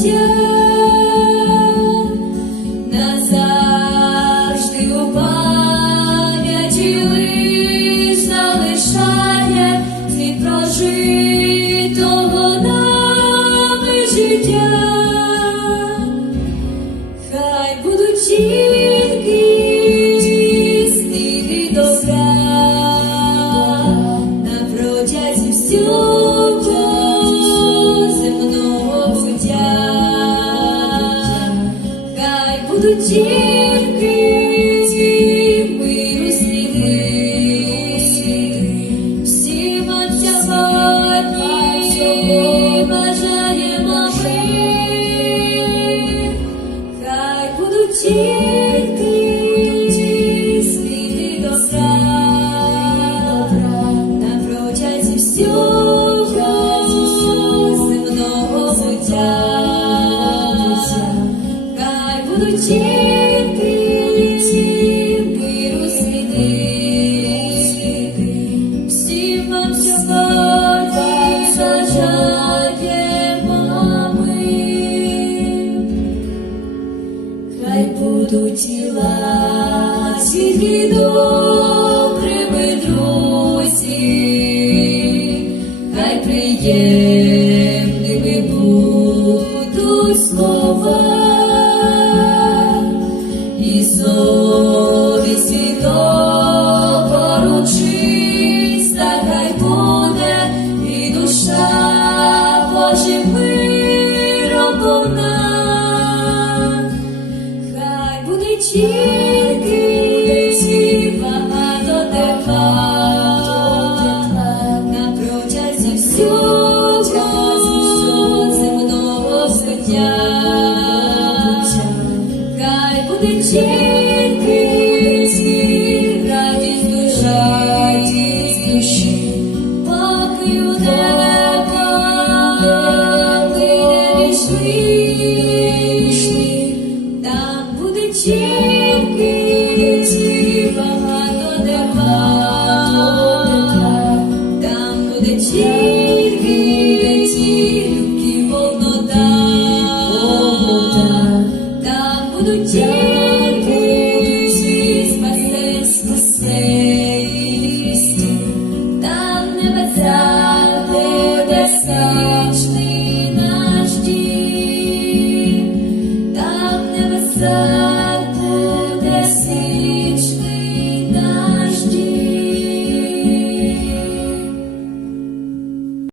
життя, назавжди у пам'яті лиш залишає слід прожитого нами життя. Хай будуть тільки сліди добра на протязі всього земного буття. Хай будуть тільки миру сліди, всім вам сьогодні бажаємо ми. Хай будуть тільки сліди добра на протязі всього земного буття. Хай будуть тільки миру сліди, всім вам сьогодні бажаємо ми. Хай будуть тіла світлі добрими друзі, хай приємними будуть слова, і совість свідомо чиста, хай буде і душа Божим миром повна. Хай буде тільки багато тепла на протязі всього земного буття. Хай буде тільки радість душі, поки у небо ми не пішли. Там буде тільки багато тепла, там буде тільки любки повнота, там будуть тільки спасені, там небеса, де вічний наш дім, там небеса.